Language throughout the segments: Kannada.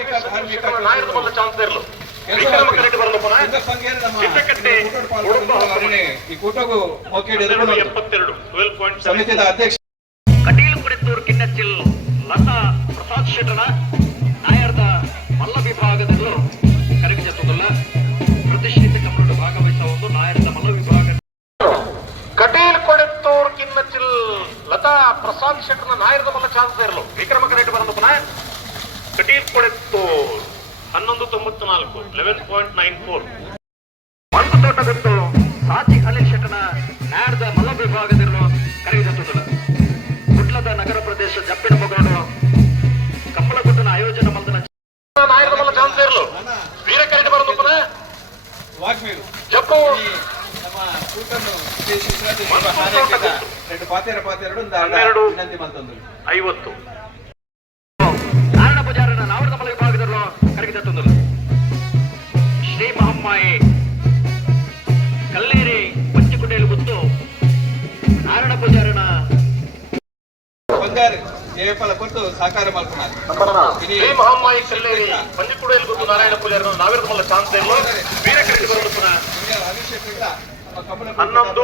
ನಾಯಕರ ಚಾನ್ಸ್ ಇರಲು. ಕಟೀಲು ಕುರಿತೂರು ಕಿನ್ನಚ್ಚಿಲ್ ಲತಾ ಪ್ರಸಾದ್ ಶೆಟ್ಟಣ ನಾಯರ್ದ ಮಲ್ಲ ವಿಭಾಗದಲ್ಲೂ ಕರಗಿಸುವುದಿಲ್ಲ ಪ್ರತಿಷ್ಠಿತ ಕಮಲದ ಭಾಗವಹಿಸುವ ಒಂದು ನಾಯರ್ದ ಮಲ್ಲ ವಿಭಾಗ ಕಟೀಲ್ ಕೊಡೆತ್ತೂರ್ ಕಿನ್ನಚಿಲ್ ಲತಾ ಪ್ರಸಾದ್ ಶೆಟ್ಟಣ ನಾಯರ್ದ ಮಲ್ಲ ಚಾನ್ಸ್ ಇರಲು. ವಿಕ್ರಮ ಕರೆಕ್ಟ್ ಬರೋದು ಪುನಃ ಕಟೀಲ್ ಕೊಡೆತ್ತು? ಹನ್ನೊಂದು ತೊಂಬತ್ತು ನಾಲ್ಕು ಲೆವೆನ್ ಪಾಯಿಂಟ್ ನೈನ್ ಫೋರ್ ಮಂಕು ತೋಟ ಬಿಟ್ಟು ಸಾಚಿ ಅನಿಲ್ ಶೆಟ್ಟನ ಮಲ ವಿಭಾಗದಿರಲು ವಿಭಾಗದಲ್ಲೂ ಕರಗಿಸುವುದಿಲ್ಲ ಕುಟ್ಲದ ನಗರ ಪ್ರದೇಶ ಜಪ್ಪಿನ ಮಗಳು ಕಪ್ಪಳಗುಟ್ಟನ ಆಯೋಜನೆ ಮಂದನ ನಾಯರದ ಮಲ್ಲ ಚಾನ್ಸ್ ಇರಲು. ವೀರ ಕರೆಂಟ್ ಬರೋದು ಪುನಃ ಜಪ್ಪು. ಐವತ್ತು ನಮ್ಮ ಶ್ರೀ ಮಹಮ್ಮಾಯಿ ಕಲ್ಲೇರಿ ಪಂಚಕುಟೆಯಲ್ಲಿ ಗೊತ್ತು ನಾರಾಯಣ ಪೂಜಾರನ. ಬಂಗಾರ ಜಯಫಲ ಕೊಟ್ಟು ಸಹಕಾರ ಮಾಡ್ಕೊಂಡ್ರು ಶ್ರೀ ಮಹಮ್ಮಾಯಿ ಕಲ್ಲೇರಿ ಪಂಚಕುಟೆಯಲ್ಲಿ ಗೊತ್ತು ನಾರಾಯಣ ಪೂಜಾರನ ನಾವಿರದ ಮಲ್ಲ ಚಾನ್ಸ್ ಇರಲು ವೀರ ಕರೆಕ್ಟ್ ಬರೋದು ಪುನಃ ಹನ್ನೊಂದು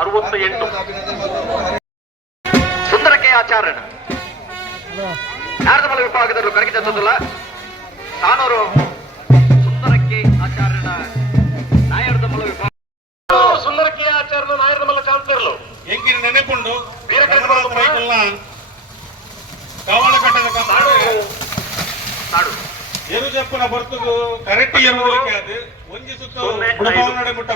ಅರವತ್ತ ಎಂಟು. ಸುಂದರ ಕೆ ಆಚಾರ್ಯನ ನಾರದ ಮಲ ವಿಭಾಗದಲ್ಲೂ ಕರಗಿಸುವುದಿಲ್ಲ ತಾನೂರು ಸುಂದರ ಕೆ ಆಚಾರ್ಯನ ನಾಯರದ ಮಲ ವಿಭಾಗ ಸುಂದರಕ್ಕೆ ಆಚಾರ್ಯ ನಾಯರದ ಮಲ್ಲ ಚಾನ್ಸ್ ಇರಲು ಎಂಕಿನ ನೆನೆಕೊಂಡು ಬೇರೆ ಕರೆಕ್ಟ್ ಬರೋದು ಕಟ್ಟದ ಕಾಡು ಜಪ್ಪನ ಎರುಜಪ್ಪನ ಬರ್ತುಗು ಕರೆಕ್ಟ್ ಎರುವುದಕ್ಕೆ ಅದು ಒಂಜಿ ಸುತ್ತ ಸೊನ್ನೆ ಬುಡಬಾವು ಐದು. ನಡೆ ಮುಟ್ಟ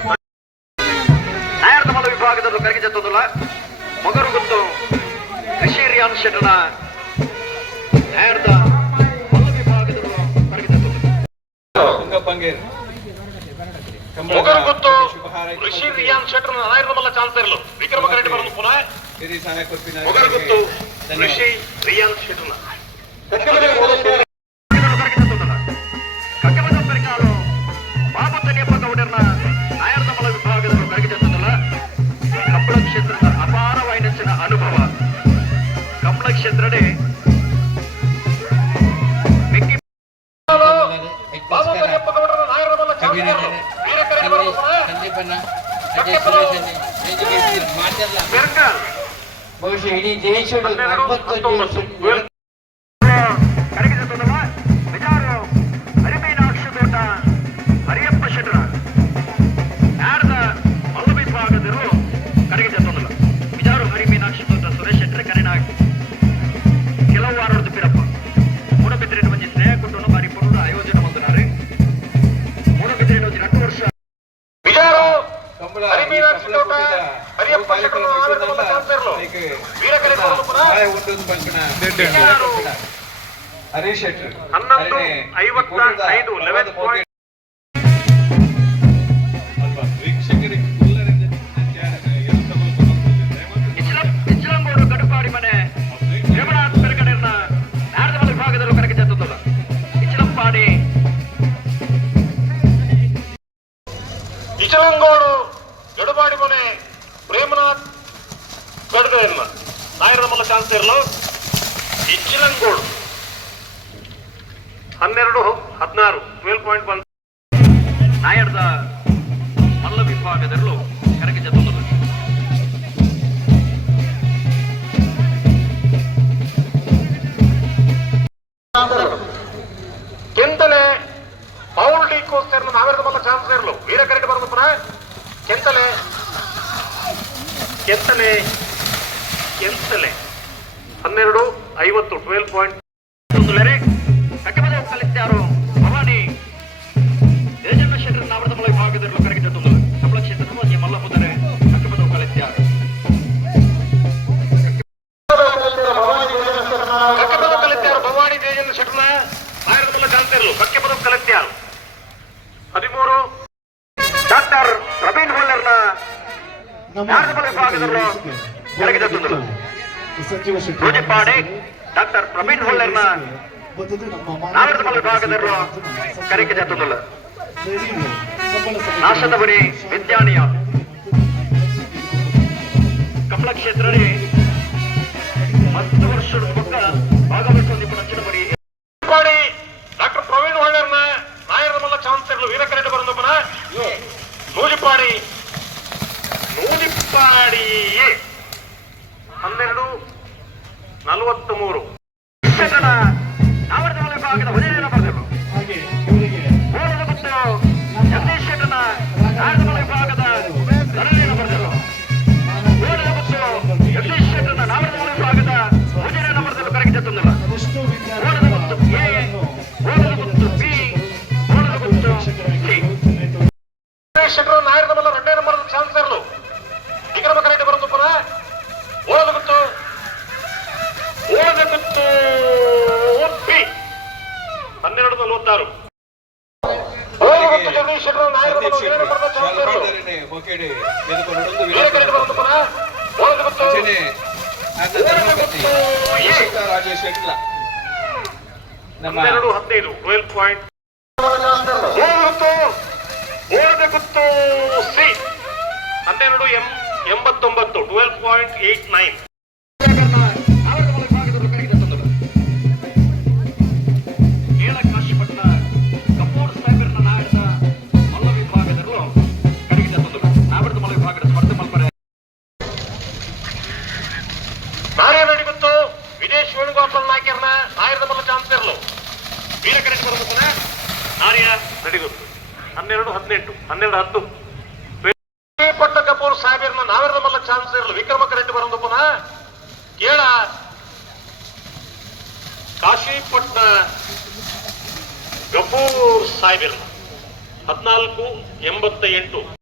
ನಾಯರದ ಮಲ ವಿಭಾಗದಲ್ಲೂ ಕರಗಿಸುವುದಿಲ್ಲ ಮೊಗರು ಗುತ್ತು ಕಶೀರಿಯಾನ್ ಶೆಟ್ಟನ ಕರಗಿಸುವುದಿಲ್ಲ ತುಂಗಪ್ಪಂಗೇರು ಮೊಗರು ಗೊತ್ತು ಶುಭ ಹಾರೈಕೆ ಋಷಿ ರಿಯಾನ್ ಶೆಟ್ಟರ್ ನಾಯರದ ಮಲ್ಲ ಚಾನ್ಸ್ ಇರಲು ವಿಕ್ರಮ ಕರೆಕ್ಟ್ ಬರೋದು ಪುನಃ ಹಿರಿಯ ಸಹಾಯ ಕೊಪ್ಪಿನ ಮೊಗರು ಗೊತ್ತು ಧನ್ಯವಾದ. ಋಷಿ ರಿಯಾನ್ ಶೆಟ್ಟರ್ನ ಕಕ್ಕಮದ ಪರಿಕಾಲು ಬಾಬು ತನಿಯಪ್ಪ ನಾಯರದ ಮಲ್ಲ ಚಾನ್ಸ್ ಇರಲು ವೀರ ಕರೆಕ್ಟ್ ಬರೋದು ಬಹುಶಃ ಇಡೀ ದೇಶದ ನಲವತ್ತೊಂದು ಹರೀಶ್ ಶೆಟ್ಟರ್ ಹನ್ನೊಂದು ಅರಣ್ಯ ಐವತ್ತ ಕೂಟದ ಐದು ಲೆವೆನ್ ಕೆಂತಲೆ ಪೌಲ್ ಡಿ ಕೋಸ್ಟರ್ನ ನಾವೆರದ ಮಲ್ಲ ಚಾನ್ಸ್ ಇರಲು ವೀರ ಕರೆಕ್ಟ್ ಬರೋದು ಪುನಃ ಕೆಂತಲೆ. ಕೆಂತಲೆ ಕೆಂತಲೆ. ಹನ್ನೆರಡು ಐವತ್ತು ಟ್ವೆಲ್ ಪಾಯಿಂಟ್ ತುಂದುಲೆರೆ ಕಟ್ಟಮದ ಕಲಿತ್ಯಾರು ಭವಾನಿ. ದೇಜನ್ನ ಶೆಟ್ಟರ್ ನಾವರದ ಮಳೆ ಭಾಗದಲ್ಲಿ ಕಮಲ ಭವಾನಿ ದೇಜನ ಮೂಲಕ ಕಾಣ್ತಾ ಇರಲು. ಪದ ಕಕ್ಕೆ ಯಾರು? ಹದಿಮೂರು. ಡಾಕ್ಟರ್ ಪ್ರವೀಣ್ ಹೊಳ್ಳರ್ನ ರೂಜಿಪಾಡಿ ಡಾಕ್ಟರ್ ಪ್ರವೀಣ್ ಹೊಳ್ಳರ್ನ ನಾರದ ಮಲ ಕರೆಗೆ ಕರಗಿಸುತ್ತಿಲ್ಲ ನಾಶದ ಬಳಿ ವಿದ್ಯಾನಿಯ. ಕಮಲ ಕ್ಷೇತ್ರದಲ್ಲಿ ಹತ್ತು ವರ್ಷದ ಓಳದ ಗುತ್ತು ಬಿ ಹನ್ನೆರಡು ನಲವತ್ತಾರು ಓಳದ ಗುತ್ತು ಜಗದೀಶ್ ಶೆಟ್ಟರ್ ನಾಯರದ ಮಲ್ಲ ಸತೀಶ್ ಎರಡನೇ ನಂಬರ್ ಚಾನ್ಸ್ ಇರಲು. ಶಾಲ್ಪಾಡನೆ ಹೋಕೆಡೆ ಎದುಕೊಂಡೊಂದು ಬೇರೆ ಕರೆಕ್ಟ್ ಬರೋದು ಪುನಃ ಓಳದ ಗುತ್ತು ಭಜನೆ ಆತ ಧರ್ಮಪತಿ ಯಶೋಧ ರಾಜೇಶ್ ಶೆಟ್ಲ. ನಮ್ಮ ಹನ್ನೆರಡು ಹದಿನೈದು ಟ್ವೆಲ್ ಪಾಯಿಂಟ್ ಗೊತ್ತು ಗುತ್ತು ಸಿ ಹನ್ನೆರಡು ಎಂ ಎಂಬತ್ತೊಂಬತ್ತು ಟ್ವೆಲ್ವ್ ಪಾಯಿಂಟ್ ಏಟ್ ನೈನ್ ಕಪೂರ್ ನಾವಿರದ ಮಲ್ಲ ಚಾನ್ಸ್ ಇರಲಿ. ವಿಕ್ರಮ ಕರೆಕ್ಟ್ ಬರೋದಪ್ಪನ ಪುನಃ. ಕೇಳ. ಕಾಶಿಪಟ್ನ ಗಫೂರ್ ಸಾಹೇಬರ್. ಹದಿನಾಲ್ಕು ಎಂಬತ್ತ ಎಂಟು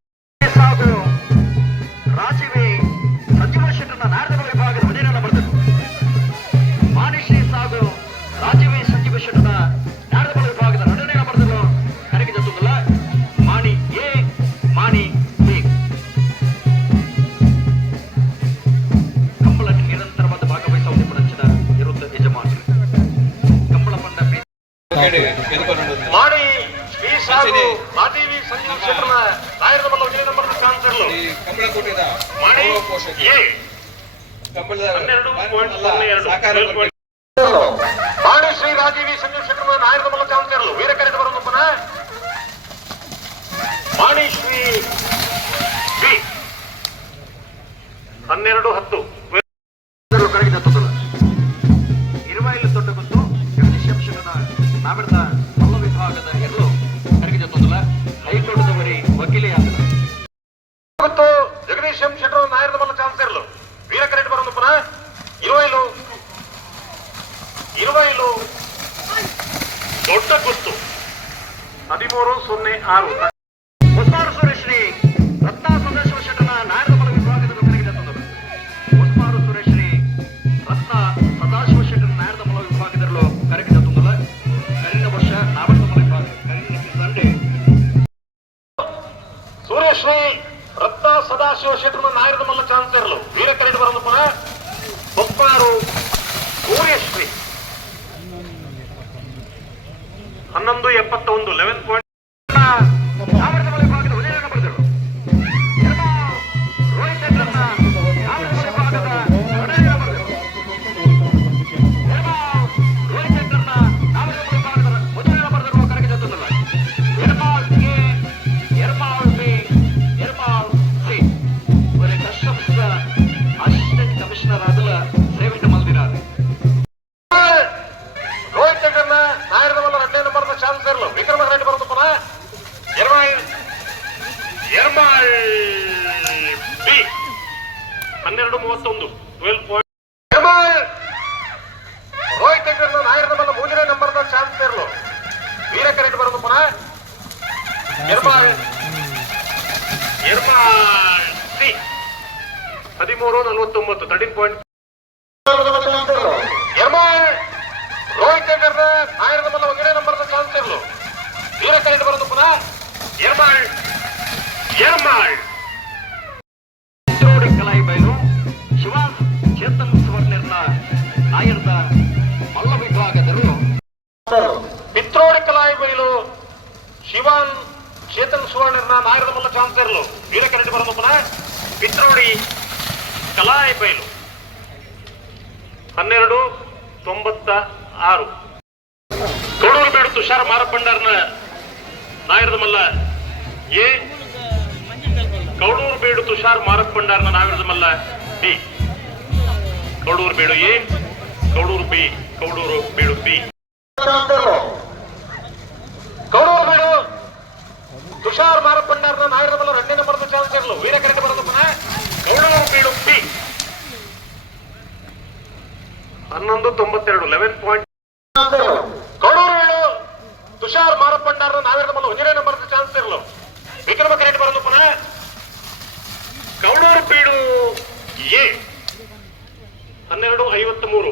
ಈ ಕಂಬಳ ಕೋಟೆ ಮಾಡಿ ಕಂಬಳದ ಸಾಕಾರ ದೊಡ್ಡ ಗುತ್ತು ಹದಿಮೂರು ಸೊನ್ನೆ ಆರು ಹೊಸಮಾರು ಸುರೇಶ್ರೀ ರತ್ನ ಸದಾಶಿವ ಶೆಟ್ಟನ ನಾಯರದ ಮಲ್ಲ ವಿಭಾಗದ ಕರಗಿದ ತೊಂದಲ ಹೊಸಮಾರು ಸುರೇಶ್ರೀ ರತ್ನ ಸದಾಶಿವ ಶೆಟ್ಟನ ನಾಯರದ ಮಲ್ಲ ವಿಭಾಗದಲ್ಲೂ ಕರಗಿದ ತೊಂದಲ ಕರಿನ ವರ್ಷ ನಾವರ್ತ ಮಲ್ಲ ವಿಭಾಗ ಕರಿನ ಸಂಡೆ ಸೂರ್ಯಶ್ರೀ ರತ್ನ ಸದಾಶಿವ ಶೆಟ್ಟರ್ನ ನಾಯರದ ಮಲ್ಲ ಚಾನ್ಸ್ ಇರಲು ವೀರ ಕರೆಕ್ಟ್ ಬರೋದು ಪುನಃ ಬೊಪ್ಪಾರು ಸೂರ್ಯಶ್ರೀ ಹನ್ನೊಂದು ಎಪ್ಪತ್ತೊಂದು ಲೆವೆನ್ ಪಾಯಿಂಟ್ ಬಿ ಹನ್ನೆರಡು ಮೂವತ್ತೊಂದು ಟ್ವೆಲ್ ಪಾಯಿಂಟ್ ಎರ್ಮಾಳ್ ರೋಹಿತ್ ಶೆಟ್ಟರ್ನ ನಾಯರದ ಮಲ್ಲ ಮೂರನೇ ನಂಬರ್ನ ಚಾನ್ಸ್ ಇರಲು ವೀರ ಕರೆಕ್ಟ್ ಬರೋದು ಪುನಃ. ಎರ್ಮಾಳ್ ಎರ್ಮಾಳ್ ಸಿ ಹದಿಮೂರು ನಲವತ್ತೊಂಬತ್ತು ತರ್ಟೀನ್ ಪಾಯಿಂಟ್ ಎರ್ಮಾಳ್ ರೋಹಿತ್ ಶೆಟ್ಟರ್ನ ನಾಯರದ ಮಲ್ಲ ಒಂದನೇ ನಂಬರ್ನ ಚಾನ್ಸ್ ಇರಲು ವೀರ ಕರೆಕ್ಟ್ ಬರೋದು ಪುನಃ. ಎರ್ಮಾಳ್ ಎರ್ಮಾಳ್ ಕಲಾಯಿ ಬಯಲು ಶಿವಾಸ್ ಚೇತನ್ ಸುವರ್ಣರ್ನ ನಾಯರ್ದ ಮಲ್ಲ ವಿಭಾಗದರು ಪಿತ್ರೋಡಿ ಕಲಾಯಿ ಬೈಲು ಶಿವಾನ್ ಚೇತನ್ ಸುವರ್ಣರ್ನ ನಾಯರದ ಮಲ್ಲ ಚಾನ್ಸ್ ಇರಲು ವೀರ ಕರೆಕ್ಟ್ ಬರೋದು ಪುನಃ ಪಿತ್ರೋಡಿ ಕಲಾಯಿ ಬೈಲು ಹನ್ನೆರಡು, ತೊಂಬತ್ತ ಆರು. ಕೊಡೂರು ಬೇಡು ತುಷಾರ್, ಮಾರಪ್ಪಂಡರ್ನ ನಾಯರದ ಮಲ್ಲ ಎ ಬೇಡು ತುಷಾರ್ ಮಾರಪ್ಪಂಡರ್ನ ನಾಯರದ ಮಲ್ಲ. ಬಿ. ಕೌಡೂರು ಬೇಡು ಎ, ಕೌಡೂರು ಬಿ, ಕೌಡೂರು ಬೇಡು ಬಿ. ಕೌಡೂರು ಬೇಡು. ತುಷಾರ್ ಮಾರಪ್ಪಂಡಾರ್ನ ಬಲ್ಲ ಎರಡನೇ ನಂಬರ್ದು ಚಾನ್ಸ್ ಇರಲು. ವೀರ ಕರೆಕ್ಟ್ ಬರೋದು ಪುನಃ. ಕೌಡೂರು ಬೇಡು ಬಿ. ಹನ್ನೊಂದು ತೊಂಬತ್ತೆರಡು ಲೆವೆನ್ ಪಾಯಿಂಟ್ ಕೌಡೂರು ಬೇಡು. ತುಷಾರ್ ಮಾರಪ್ಪಂಡಾರ್ನ ನಾವೇರ ಬಲ್ಲ ಒಂದನೇ ನಂಬರ್ದು ಚಾನ್ಸ್ ಇರಲು ವಿಕ್ರಮ ಕರೆಕ್ಟ್ ಬರೋದು ಪುನಃ ಕೌಡೂರು ಬೀಡು ಎ ಹನ್ನೆರಡು ಐವತ್ತ್ ಮೂರು